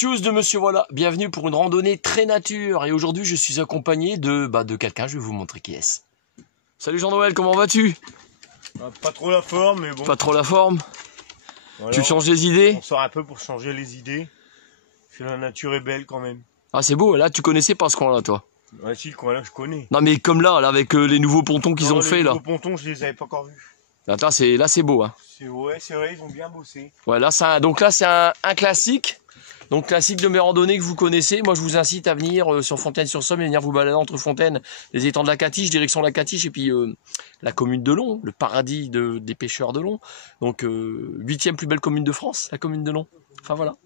Tchuss de Monsieur Voilà, bienvenue pour une randonnée très nature. Et aujourd'hui je suis accompagné de quelqu'un, je vais vous montrer qui est-ce. Salut Jean-Noël, comment vas-tu? Pas trop la forme, mais bon. Pas trop la forme. Voilà, Tu changes les idées? on sort un peu pour changer les idées. La nature est belle quand même. Ah c'est beau, là tu connaissais pas ce coin-là toi? Ouais, si, le coin là je connais. Non mais comme là avec les nouveaux pontons qu'ils ont fait là. Les nouveaux pontons, je les avais pas encore vus. Attends, là c'est beau hein. Ouais, c'est vrai, ils ont bien bossé. Ouais, là c'est un classique. Donc classique de mes randonnées que vous connaissez. Moi je vous incite à venir sur Fontaine-sur-Somme et venir vous balader entre Fontaine, les étangs de la Catiche, direction la Catiche et puis la commune de Long, le paradis des pêcheurs de Long. Donc 8e plus belle commune de France, la commune de Long. Enfin voilà.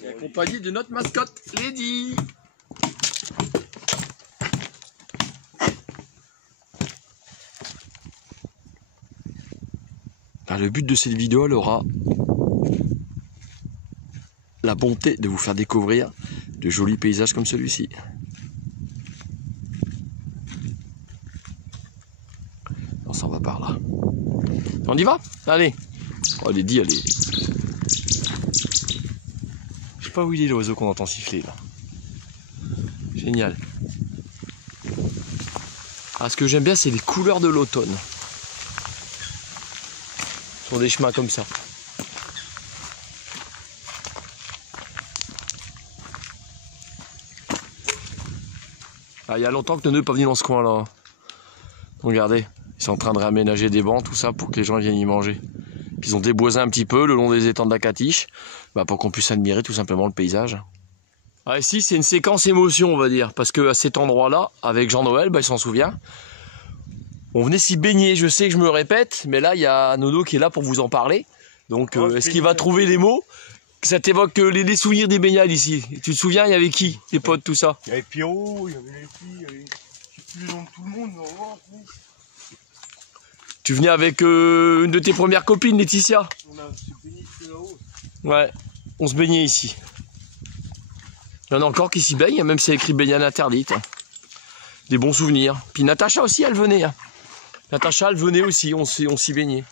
Et accompagné de notre mascotte, Lady. Le but de cette vidéo, elle aura la bonté de vous faire découvrir de jolis paysages comme celui-ci. On s'en va par là. On y va? Allez. Oh, Lady, allez. Je sais pas où il est l'oiseau qu'on entend siffler là. Génial. Ah, ce que j'aime bien, c'est les couleurs de l'automne. Sur des chemins comme ça. Ah, il y a longtemps que nous ne sommes pas venus dans ce coin là. Regardez, ils sont en train de réaménager des bancs, tout ça, pour que les gens viennent y manger. Puis ils ont déboisé un petit peu le long des étangs de la Catiche, pour qu'on puisse admirer tout simplement le paysage. Ah, ici c'est une séquence émotion on va dire, parce que à cet endroit là, avec Jean-Noël, il s'en souvient. On venait s'y baigner, je sais que je me répète, mais là il y a Nono qui est là pour vous en parler. Donc est-ce qu'il va trouver les mots? Ça t'évoque les souvenirs des baignades ici. Tu te souviens, il y avait qui? Tes potes, tout ça? Il y avait Pierrot, il y avait les filles, il y avait... Je sais plus le nom de tout le monde, mais Tu venais avec une de tes premières copines, Laetitia? on s'est baigné là-haut. Ouais, on se baignait ici. Il y en a encore qui s'y baignent, même si c'est écrit baignade interdite. Des bons souvenirs. Puis Natacha aussi, elle venait. Natacha, elle venait aussi, on s'y baignait.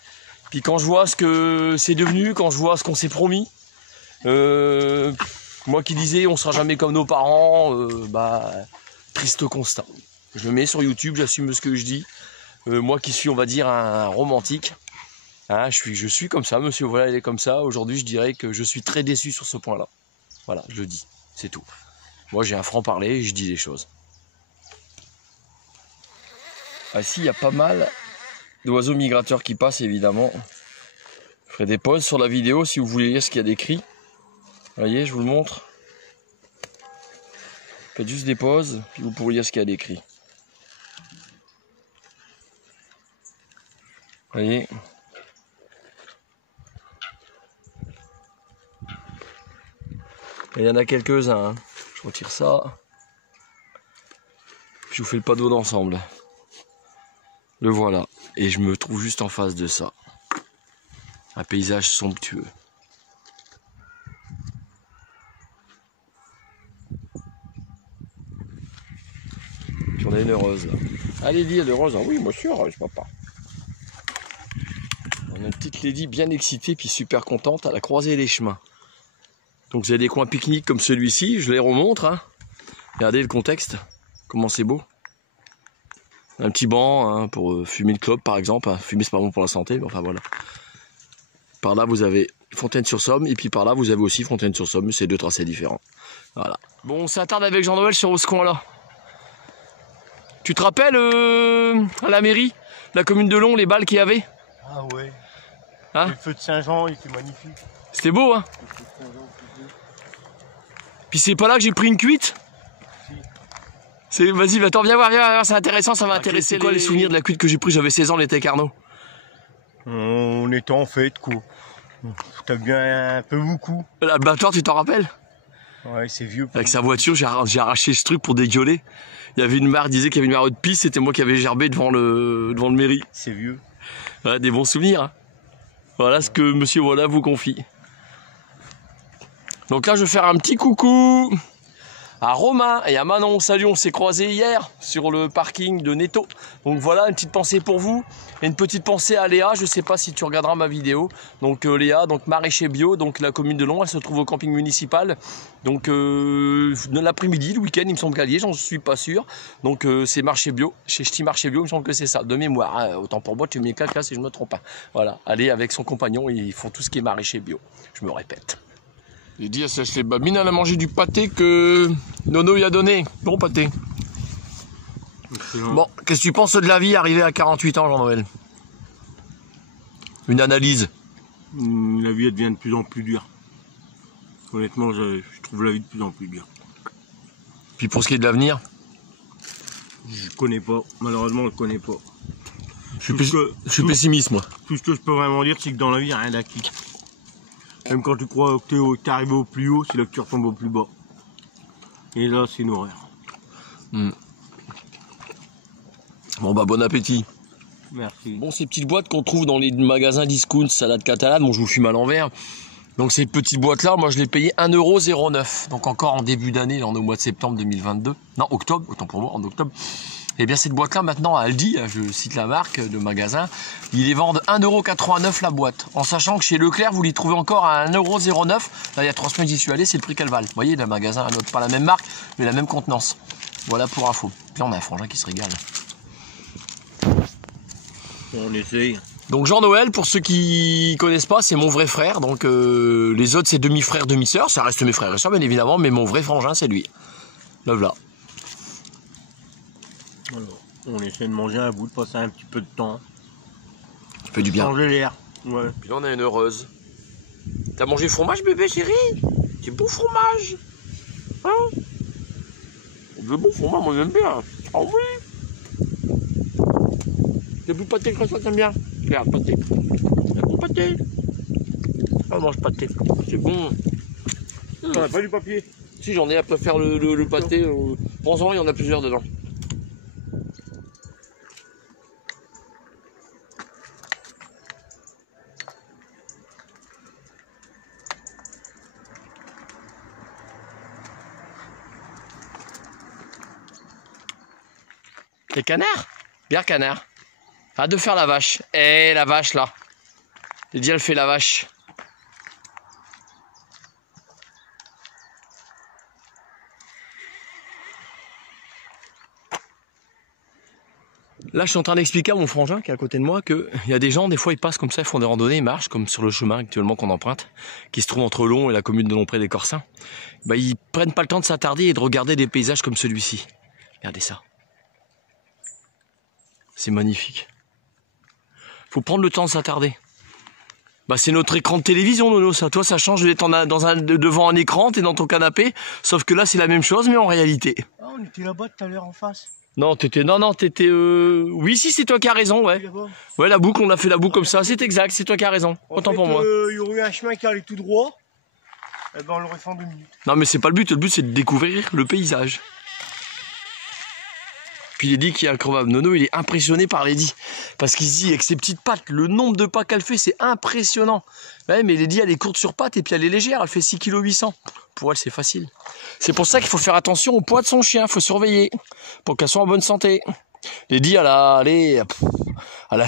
Puis quand je vois ce que c'est devenu, quand je vois ce qu'on s'est promis, moi qui disais on sera jamais comme nos parents, triste constat. Je le mets sur YouTube, j'assume ce que je dis. Moi qui suis, on va dire, un romantique, je suis comme ça, Monsieur Voilà, il est comme ça. Aujourd'hui, je dirais que je suis très déçu sur ce point-là. Voilà, je le dis, c'est tout. Moi, j'ai un franc-parler et je dis les choses. Ah si, il y a pas mal d'oiseaux migrateurs qui passent, évidemment. Je ferai des pauses sur la vidéo si vous voulez lire ce qu'il y a d'écrit. Vous voyez, je vous le montre. Faites juste des pauses, puis vous pourrez lire ce qu'il y a d'écrit. Vous voyez. Il y en a quelques-uns. Je retire ça. Je vous fais le pas d'eau d'ensemble. Le voilà. Et je me trouve juste en face de ça. Un paysage somptueux. Puis on a une heureuse là. Allez, Lady, elle est heureuse. Ah oui, moi je suis heureuse, papa. On a une petite Lady bien excitée puis super contente à la croisée des chemins. Donc vous avez des coins pique-nique comme celui-ci, je les remontre. Regardez le contexte, comment c'est beau. Un petit banc pour fumer le clope par exemple. Fumer c'est pas bon pour la santé, mais enfin voilà. Par là vous avez Fontaine-sur-Somme et puis par là vous avez aussi Fontaine-sur-Somme, c'est deux tracés différents. Voilà. Bon, on s'attarde avec Jean-Noël sur ce coin-là. Tu te rappelles à la mairie, la commune de Long, les balles qu'il y avait? Ah ouais. Le feu de Saint-Jean, il était magnifique. C'était beau, hein? Puis c'est pas là que j'ai pris une cuite? Vas-y, attends, viens voir, c'est intéressant, ça va intéresser. C'est quoi les souvenirs de la cuite que j'ai pris? J'avais 16 ans, l'été Carnot. On était en fête, quoi. T'as bien un peu beaucoup. L'abattoir, tu t'en rappelles? Ouais, c'est vieux. Avec sa voiture, j'ai arraché ce truc pour dégueuler. Il y avait une mare, disait qu'il y avait une mare de pisse, c'était moi qui avais gerbé devant le mairie. C'est vieux. Ouais, des bons souvenirs. Voilà ce que Monsieur Voilà vous confie. Donc là, je vais faire un petit coucou à Romain et à Manon. Salut, on s'est croisés hier sur le parking de Netto. Donc voilà, une petite pensée pour vous. Et une petite pensée à Léa, je ne sais pas si tu regarderas ma vidéo. Donc Léa, donc maraîcher bio, donc la commune de Long, elle se trouve au camping municipal. Donc l'après-midi, le week-end, il me semble qu'elle y est, j'en suis pas sûr. Donc c'est marché bio, chez Ch'ti Marché Bio, il me semble que c'est ça, de mémoire. Hein. Autant pour moi, tu mets claque là si je ne me trompe pas. Voilà, allez avec son compagnon, ils font tout ce qui est maraîcher bio. Je me répète. Il dit à sèche les babines, elle a mangé du pâté que Nono lui a donné. Bon pâté. Bon, qu'est-ce que tu penses de la vie arrivée à 48 ans, Jean-Noël? Une analyse. La vie elle devient de plus en plus dure. Honnêtement, je trouve la vie de plus en plus dure. Puis pour ce qui est de l'avenir? Je connais pas. Malheureusement, je connais pas. Je suis pessimiste, moi. Tout ce que je peux vraiment dire, c'est que dans la vie, il n'y a rien d'acquis. Même quand tu crois que tu es arrivé au plus haut, c'est là que tu retombes au plus bas. Et là, c'est une horreur. Bon bah bon appétit. Merci. Bon, ces petites boîtes qu'on trouve dans les magasins discount, salade catalane, bon je vous fume à l'envers. Donc ces petites boîtes là, moi je les payais 1,09 €. Donc encore en début d'année, là on est au mois de septembre 2022. Non, octobre, autant pour moi, en octobre. Et bien cette boîte là maintenant à Aldi, je cite la marque de magasin, ils les vendent 1,89 € la boîte. En sachant que chez Leclerc, vous les trouvez encore à 1,09 €. Là il y a 3 semaines j'y suis allé, c'est le prix qu'elles valent. Vous voyez, le magasin, un autre, pas la même marque, mais la même contenance. Voilà pour info. Puis là on a un frangin qui se régale. On essaye. Donc Jean-Noël, pour ceux qui connaissent pas, c'est mon vrai frère. Donc les autres c'est demi-frère, demi-sœur. Ça reste mes frères et sœurs bien évidemment, mais mon vrai frangin c'est lui. Le voilà. Alors, on essaie de manger un bout, de passer un petit peu de temps. Ça fait du bien. Changer l'air. Ouais. Puis là on a une heureuse. T'as mangé fromage bébé chéri? C'est bon fromage. Hein? Le bon fromage, moi j'aime bien. Ah oui. Le bout de pâté, comme ça, t'aimes bien? Regarde, pâté. Le bon pâté. On mange pâté. C'est bon. T'en as pas du papier? Si, j'en ai à faire le pâté. Prends-en, il y en a plusieurs dedans. Les canards? Bien canard. Arrête de faire la vache. Eh, la vache là. J'ai dit, elle fait la vache. Là, je suis en train d'expliquer à mon frangin qui est à côté de moi qu'il y a des gens, des fois, ils passent comme ça, ils font des randonnées, ils marchent, comme sur le chemin actuellement qu'on emprunte, qui se trouve entre Long et la commune de Lompré des Corsins. Bah, ils prennent pas le temps de s'attarder et de regarder des paysages comme celui-ci. Regardez ça. C'est magnifique. Faut prendre le temps de s'attarder. Bah c'est notre écran de télévision, Nono, ça. Toi, ça change d'être devant un écran, t'es dans ton canapé. Sauf que là, c'est la même chose, mais en réalité. Ah, on était là-bas tout à l'heure en face. Non, t'étais... Oui, si, c'est toi qui as raison, ouais. Ouais, la boucle, on a fait la boucle comme ça, c'est exact, c'est toi qui as raison. Autant pour moi. Il y aurait eu un chemin qui allait tout droit. Eh ben, on l'aurait fait en 2 minutes. Non, mais c'est pas le but c'est de découvrir le paysage. Puis Lady qui est incroyable. Nono, il est impressionné par Lady. Parce qu'il se dit, avec ses petites pattes, le nombre de pas qu'elle fait, c'est impressionnant. Ouais, mais Lady, elle est courte sur pattes et puis elle est légère. Elle fait 6,8 kg. Pour elle, c'est facile. C'est pour ça qu'il faut faire attention au poids de son chien. Il faut surveiller pour qu'elle soit en bonne santé. Lady, elle a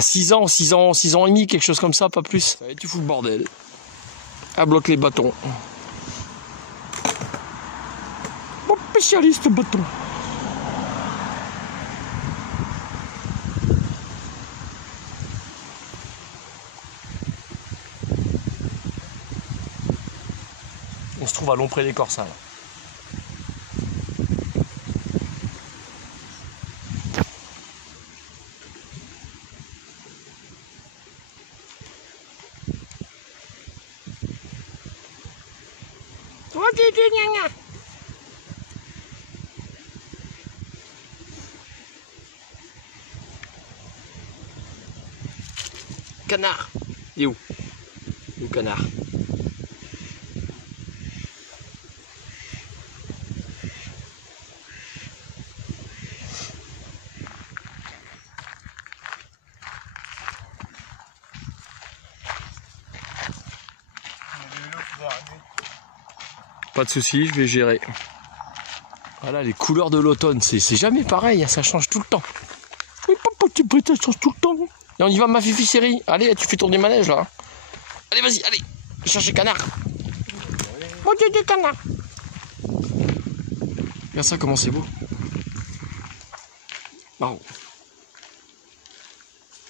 6 ans, 6 ans et demi, quelque chose comme ça, pas plus. Ça va être, tu fous le bordel. Elle bloque les bâtons. Mon spécialiste bâton. On se trouve à Lompré des Corsins. Canard. Il est où? Le canard. Pas de soucis, je vais gérer. Voilà, les couleurs de l'automne, c'est jamais pareil, hein, ça change tout le temps. Oui, papa, ça change tout le temps. Et on y va, ma fifi chérie. Allez, tu fais tourner le manège là. Allez, vas-y, allez. Chercher canard. Mon Dieu, des canards. Regarde ça, comment c'est beau. Oh.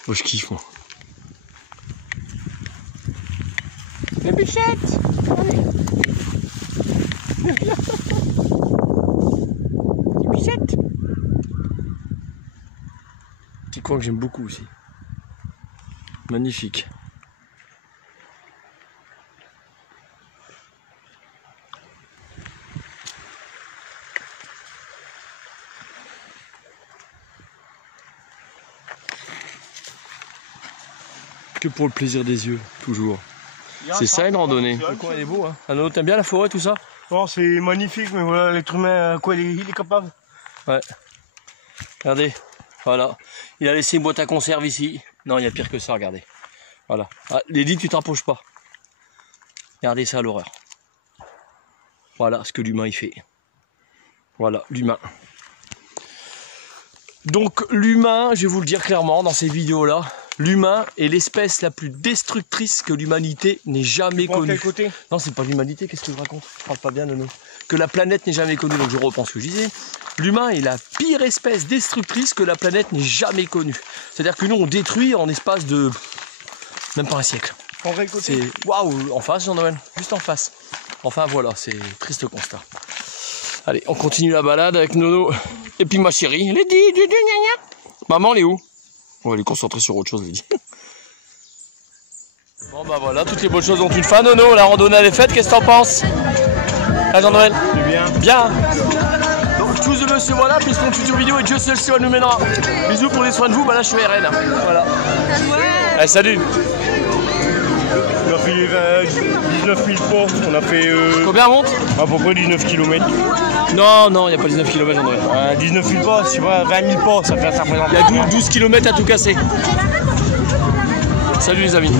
Oh, je kiffe, moi. Les bichettes. Allez. Les bichettes. Petit coin que j'aime beaucoup aussi. Magnifique. Que pour le plaisir des yeux, toujours. C'est ça une randonnée. Le coin il est beau, hein. Ah, t'aimes bien la forêt, tout ça? Oh, c'est magnifique, mais voilà, l'être humain, quoi, il est capable. Ouais. Regardez, voilà. Il a laissé une boîte à conserve ici. Non, il y a pire que ça, regardez. Voilà. Ah, Lady, tu t'approches pas. Regardez ça, l'horreur. Voilà ce que l'humain il fait. Voilà, l'humain. Donc l'humain, je vais vous le dire clairement dans ces vidéos-là, l'humain est l'espèce la plus destructrice que l'humanité n'ait jamais connue. Quel côté? Non, c'est pas l'humanité, qu'est-ce que je raconte? Je parle pas bien de nous. Que la planète n'ait jamais connue, donc je reprends ce que je disais. L'humain est la pire espèce destructrice que la planète n'ait jamais connue. C'est-à-dire que nous, on détruit en espace de... même pas un siècle. En quel côté? C'est... Waouh, en face, Jean-Noël, juste en face. Enfin voilà, c'est triste constat. Allez, on continue la balade avec Nono et puis ma chérie. Lady, maman, elle est où? On va les concentrer sur autre chose, Lady. Bon bah voilà, toutes les bonnes choses ont une fin, Nono. La randonnée elle est faite, qu'est-ce que t'en penses? Ah, Jean-Noël? C'est bien. Bien. Donc tous le ce voilà, puis ton tuto vidéo et Dieu seul sait où elle nous mènera. Bisous, prenez soin de vous, bah là je suis RN. Voilà. Allez, salut. On a fait 19 000 pas, on a fait Combien on monte? à peu près 19 km. Non, non, il n'y a pas 19 km, Jean-Noël. 19 000 pas, je sais pas, 20 000 pas, ça représente. Il y a 12 km à tout casser. Salut les amis.